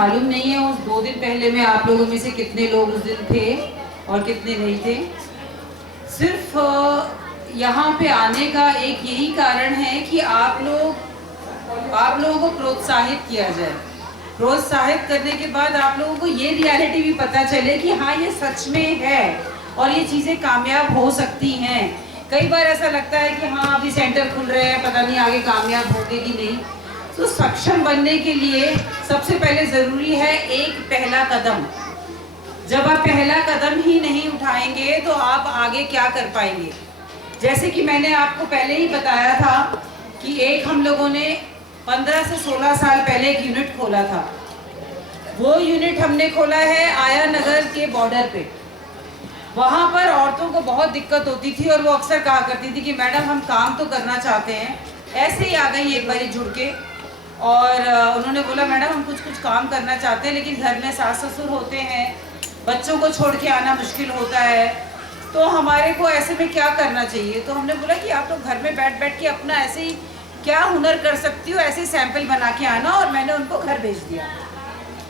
मालूम नहीं है उस 2 दिन पहले में आप लोगों में से कितने लोग उस दिन थे और कितने नहीं थे। सिर्फ यहाँ पे आने का एक यही कारण है कि आप लोगों को प्रोत्साहित किया जाए। प्रोत्साहित करने के बाद आप लोगों को ये रियलिटी भी पता चले कि हाँ ये सच में है और ये चीज़ें कामयाब हो सकती हैं। कई बार ऐसा लगता है कि हाँ अभी सेंटर खुल रहे हैं, पता नहीं आगे कामयाब होंगे कि नहीं। तो सक्षम बनने के लिए सबसे पहले ज़रूरी है एक पहला कदम। जब आप पहला कदम ही नहीं उठाएंगे तो आप आगे क्या कर पाएंगे। जैसे कि मैंने आपको पहले ही बताया था कि एक हम लोगों ने 15 से 16 साल पहले एक यूनिट खोला था। वो यूनिट हमने खोला है आया नगर के बॉर्डर पे। वहाँ पर औरतों को बहुत दिक्कत होती थी और वो अक्सर कहा करती थी कि मैडम हम काम तो करना चाहते हैं। ऐसे ही आ गई एक बारी जुड़ के और उन्होंने बोला मैडम हम कुछ काम करना चाहते हैं लेकिन घर में सास ससुर होते हैं, बच्चों को छोड़ के आना मुश्किल होता है, तो हमारे को ऐसे में क्या करना चाहिए। तो हमने बोला कि आप तो घर में बैठ के अपना ऐसे ही क्या हुनर कर सकती हो, ऐसे सैंपल बना के आना। और मैंने उनको घर भेज दिया।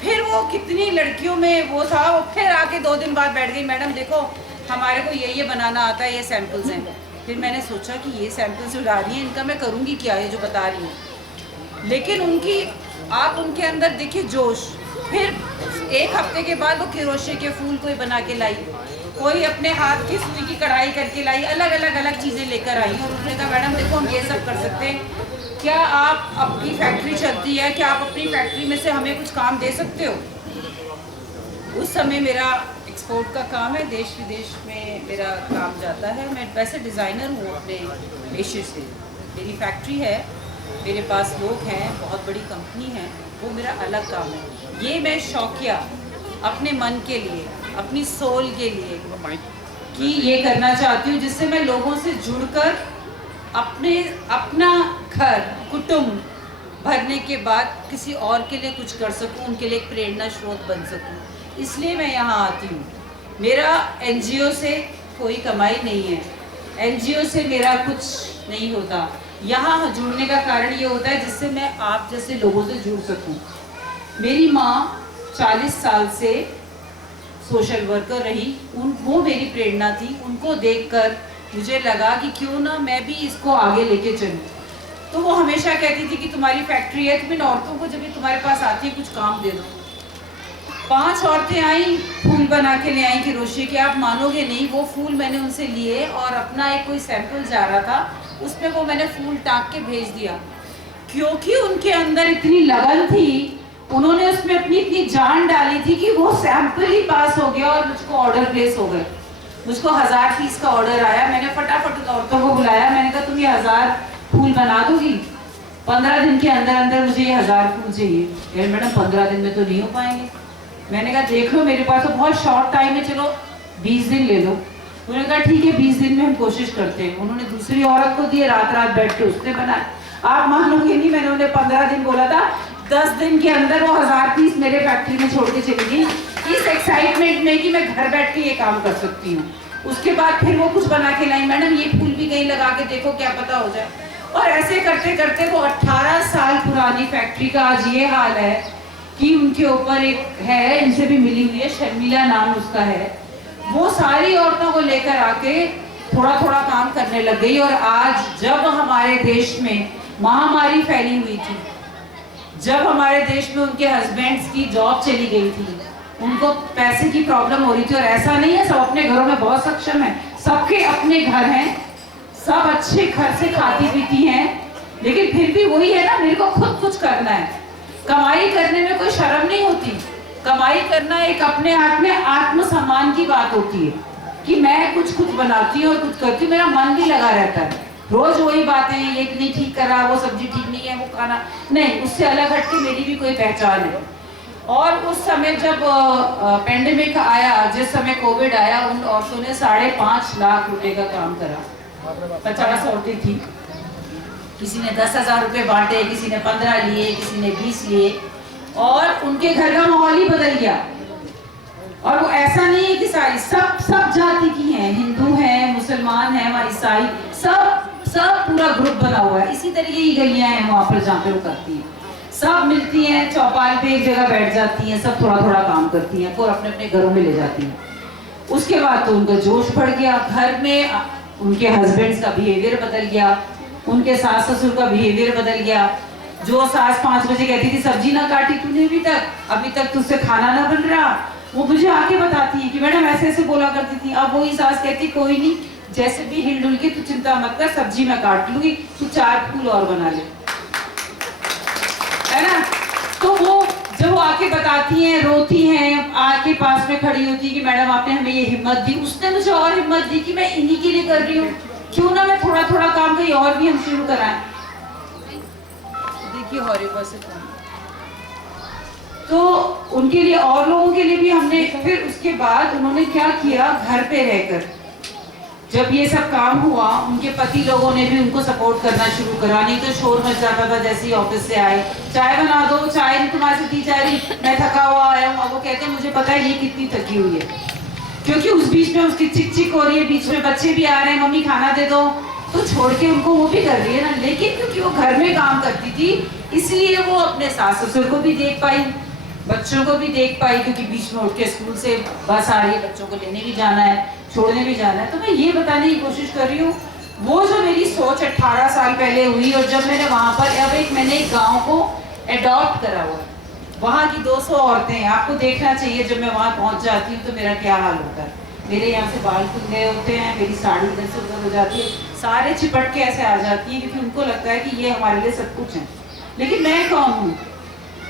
फिर वो कितनी लड़कियों में वो था, वो फिर आके 2 दिन बाद बैठ गई, मैडम देखो हमारे को ये बनाना आता है, ये सैंपल्स हैं। फिर मैंने सोचा कि ये सैंपल्स जो ला रही हैं इनका मैं करूँगी क्या, ये जो बता रही हूँ। लेकिन आप उनके अंदर दिखे जोश। फिर 1 हफ्ते के बाद वो क्रोशे के फूल कोई बना के लाई, कोई अपने हाथ की सुई की कढ़ाई करके लाई, अलग चीज़ें लेकर आई। और उन्होंने कहा मैडम देखो हम ये सब कर सकते हैं, क्या आप अपनी फैक्ट्री चलती है, क्या आप अपनी फैक्ट्री में से हमें कुछ काम दे सकते हो। उस समय मेरा एक्सपोर्ट का काम है, देश विदेश में मेरा काम जाता है। मैं वैसे डिज़ाइनर हूँ अपने पेशे से। मेरी फैक्ट्री है, मेरे पास लोग हैं, बहुत बड़ी कंपनी है, वो मेरा अलग काम है। ये मैं शौकिया अपने मन के लिए, अपनी सोल के लिए कि ये करना चाहती हूँ जिससे मैं लोगों से जुड़कर अपना घर कुटुंब भरने के बाद किसी और के लिए कुछ कर सकूं, उनके लिए एक प्रेरणा स्रोत बन सकूं। इसलिए मैं यहाँ आती हूँ। मेरा एनजीओ से कोई कमाई नहीं है, एनजीओ से मेरा कुछ नहीं होता। यहाँ जुड़ने का कारण ये होता है जिससे मैं आप जैसे लोगों से जुड़ सकूं। मेरी माँ 40 साल से सोशल वर्कर रही, वो मेरी प्रेरणा थी। उनको देखकर मुझे लगा कि क्यों ना मैं भी इसको आगे लेके चलूं। तो वो हमेशा कहती थी कि तुम्हारी फैक्ट्री है, तुम इन औरतों को जब भी तुम्हारे पास आती है कुछ काम दे दो। 5 औरतें आई, फूल बना के ले आई क्रोशे के। आप मानोगे नहीं, वो फूल मैंने उनसे लिए और अपना एक कोई सैंपल जा रहा था उसमें वो मैंने फूल टाँक के भेज दिया, क्योंकि उनके अंदर इतनी लगन थी, उन्होंने उसमें अपनी इतनी जान डाली थी कि वो सैंपल ही पास हो गया और मुझको ऑर्डर प्लेस हो गए। मुझको 1000 पीस का ऑर्डर आया। मैंने फटाफट औरतों को बुलाया, मैंने कहा तुम ये 1000 फूल बना दोगी? 15 दिन के अंदर मुझे ये 1000 फूल चाहिए। यार मैडम 15 दिन में तो नहीं हो पाएंगे। मैंने कहा देख लो मेरे पास तो बहुत शॉर्ट टाइम है, चलो 20 दिन ले लो। उन्होंने कहा ठीक है 20 दिन में हम कोशिश करते हैं। उन्होंने दूसरी औरत को दिए, रात बैठ के उसने बनाए। आप मानोगे नहीं, मैंने उन्हें 15 दिन बोला था, 10 दिन के अंदर वो 1000 पीस मेरे फैक्ट्री में छोड़ के चली गई, इस एक्साइटमेंट में कि मैं घर बैठ के ये काम कर सकती हूँ। उसके बाद फिर वो कुछ बना के लाई, मैडम ये फूल भी कहीं लगा के देखो क्या पता हो जाए। और ऐसे करते करते वो 18 साल पुरानी फैक्ट्री का आज ये हाल है कि उनके ऊपर एक है, इनसे भी मिली हुई है, शर्मिला नाम उसका है। वो सारी औरतों को लेकर आके थोड़ा काम करने लग गई। और आज जब हमारे देश में महामारी फैली हुई थी, जब हमारे देश में उनके हस्बैंड्स की जॉब चली गई थी, उनको पैसे की प्रॉब्लम हो रही थी। और ऐसा नहीं है सब अपने घरों में बहुत सक्षम है, सबके अपने घर हैं, सब अच्छे घर से खाती पीती हैं, लेकिन फिर भी वही है ना, मेरे को खुद कुछ करना है। कमाई करने में कोई शर्म नहीं होती। कमाई करना एक अपने आप में आत्मसम्मान की बात होती है कि मैं कुछ बनाती हूँ और कुछ करती हूँ, मेरा मन भी लगा रहता है। रोज वही बातें, ये नहीं ठीक कर रहा, वो सब्जी ठीक नहीं है, वो खाना नहीं, उससे अलग हट के मेरी भी कोई पहचान है। और उस समय जब पेंडेमिक आया, जिस समय कोविड आया, उन औरतों ने 5.5 लाख रुपए का काम करा। 50 औरतें थी, किसी ने 10,000 रुपए बांटे, किसी ने 15 लिए, किसी ने 20 लिए, और उनके घर का माहौल ही बदल गया। और वो ऐसा नहीं है कि सारी सब जाति की हैं, हिंदू हैं, मुसलमान हैं, ईसाई, सब पूरा ग्रुप बना हुआ है। इसी तरीके की गलियां हैं वहाँ पर जहाँ पे वो करती है। सब मिलती हैं चौपाल पे एक जगह बैठ जाती हैं, सब थोड़ा थोड़ा काम करती हैं और अपने अपने घरों में ले जाती हैं। उसके बाद तो उनका जोश बढ़ गया, घर में उनके हस्बैंड्स का बिहेवियर बदल गया, उनके सास ससुर का बिहेवियर बदल गया। जो सास 5 बजे कहती थी सब्जी ना काटी तूने अभी तक तुझसे खाना ना बन रहा, वो मुझे आके बताती है कि मैडम ऐसे ऐसे बोला करती थी। अब वही सास कहती कोई नहीं, जैसे भी हिलडुल के तू चिंता मत कर, सब्जी मैं काट लूंगी, तू 4 फूल और बना ले, है ना। तो वो जब वो आके बताती हैं, रोती हैं, आके पास में खड़ी होती है कि मैडम आपने हमें ये हिम्मत दी, उसने मुझे और हिम्मत दी कि मैं इन्हीं के लिए कर रही हूँ, क्यों ना मैं थोड़ा थोड़ा काम कहीं और भी हम शुरू कराएं। देखिए हॉरिबा से तो उनके लिए और लोगों के लिए भी हमने, फिर उसके बाद उन्होंने क्या किया, घर पे रहकर जब ये सब काम हुआ, उनके पति लोगों ने भी उनको सपोर्ट करना शुरू करा। नहीं तो शोर मच जाता था जैसे ही ऑफिस से आए, चाय बना दो, चाय नहीं तुम्हारे से दी जा रही, मैं थका हुआ आया हूँ। अब वो कहते हैं मुझे पता है ये कितनी थकी हुई है, क्योंकि उस बीच में उसकी चिक चिक हो रही है, बीच में बच्चे भी आ रहे हैं, मम्मी खाना दे दो, तो छोड़ के उनको वो भी कर रही है ना। लेकिन क्योंकि वो घर में काम करती थी, इसलिए वो अपने सास ससुर को भी देख पाई, बच्चों को भी देख पाई, क्योंकि बीच में उठ के स्कूल से बस आ रही है, बच्चों को लेने भी जाना है, छोड़ने भी जाना है। तो मैं ये बताने की कोशिश कर रही हूँ, वो जो मेरी सोच 18 साल पहले हुई, और जब मैंने वहाँ पर मैंने एक गाँव को अडॉप्ट करा हुआ, वहाँ की 200 औरतें, आपको देखना चाहिए जब मैं वहाँ पहुँच जाती हूँ तो मेरा क्या हाल होता है। मेरे यहाँ से बाल खुल गए होते हैं, मेरी साड़ी इधर से उधर हो जाती है, सारे चिपट के ऐसे आ जाती है, क्योंकि उनको लगता है कि ये हमारे लिए सब कुछ है। लेकिन मैं कौन हूँ,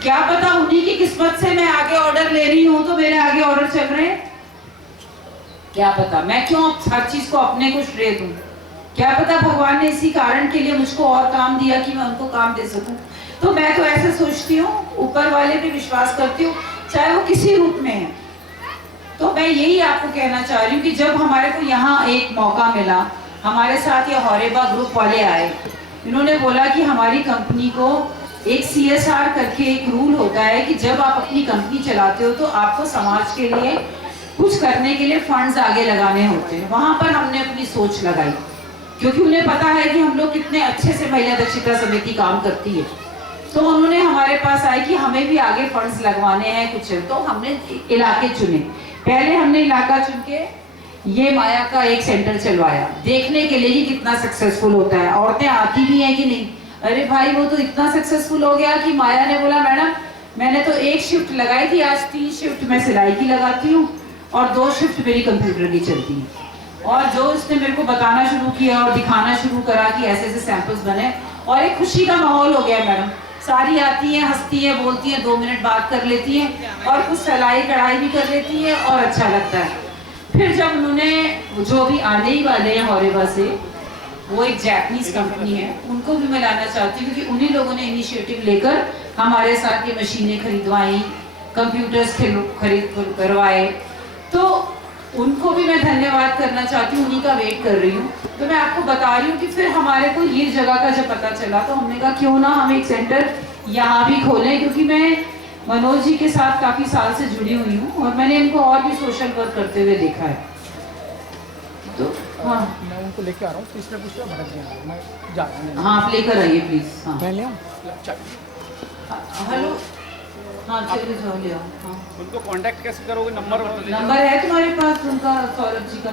क्या पता उन्हीं की किस्मत से मैं आगे ऑर्डर ले रही हूँ तो मेरे आगे ऑर्डर चल रहे हैं, क्या पता। मैं क्यों हर चीज को अपने को श्रेय दूं, क्या पता भगवान ने इसी कारण के लिए मुझको और काम दिया कि मैं उनको काम दे सकूं। तो मैं तो ऐसे सोचती हूँ, ऊपर वाले पे विश्वास करती हूँ, चाहे वो किसी रूप में है। तो मैं यही आपको कहना चाह रही हूँ कि जब हमारे को यहाँ एक मौका मिला, हमारे साथ ये हॉरिबा ग्रुप वाले आए, इन्होंने बोला कि हमारी कंपनी को एक CSR करके एक रूल होता है कि जब आप अपनी कंपनी चलाते हो तो आपको समाज के लिए कुछ करने के लिए फंड्स आगे लगाने होते हैं। वहां पर हमने अपनी सोच लगाई, क्योंकि उन्हें पता है कि हम लोग कितने अच्छे से महिला दक्षता समिति काम करती है। तो उन्होंने हमारे पास आए कि हमें भी आगे फंड्स लगवाने हैं कुछ, तो हमने इलाके चुने। पहले हमने इलाका चुन के ये माया का एक सेंटर चलवाया, देखने के लिए कि कितना सक्सेसफुल होता है, औरतें आती भी हैं कि नहीं। अरे भाई वो तो इतना सक्सेसफुल हो गया कि माया ने बोला मैडम मैंने तो 1 शिफ्ट लगाई थी, आज 3 शिफ्ट मैं सिलाई की लगाती हूँ और 2 शिफ्ट मेरी कंप्यूटर की चलती है। और जो उसने मेरे को बताना शुरू किया और दिखाना शुरू करा कि ऐसे ऐसे सैंपल्स बने, और एक खुशी का माहौल हो गया। मैडम सारी आती हैं, हंसती हैं, बोलती हैं, 2 मिनट बात कर लेती हैं और कुछ सिलाई कढ़ाई भी कर लेती हैं और अच्छा लगता है। फिर जब उन्होंने, जो भी आने ही वाले हैं हॉरिबा से, वो एक जापानीज कंपनी है, उनको भी मैं लाना चाहती हूँ, क्योंकि उन्हीं लोगों ने इनिशिएटिव लेकर हमारे साथ ये मशीनें खरीदवाई, कंप्यूटर्स खरीद करवाए, तो उनको भी मैं धन्यवाद करना चाहती हूँ, उन्हीं का वेट कर रही हूँ। तो मैं आपको बता रही हूँ कि फिर हमारे को ये जगह का जब पता चला तो हमने कहा क्यों ना हम एक सेंटर यहाँ भी खोलें, क्योंकि मैं मनोज जी के साथ काफ़ी साल से जुड़ी हुई हूँ और मैंने इनको और भी सोशल वर्क करते हुए देखा है। तो हाँ, मैं उनको लेके आ रहा हूँ, तीसरे पूछते भरत जी, मैं जा रहा हूँ। हाँ आप लेकर आइए प्लीज़। हाँ मैं ले आऊँ? हेलो, हाँ चलिए जाओ ले आओ। हाँ उनको कांटेक्ट कैसे करोगे, नंबर नंबर है तुम्हारे पास उनका, सौरभ जी का?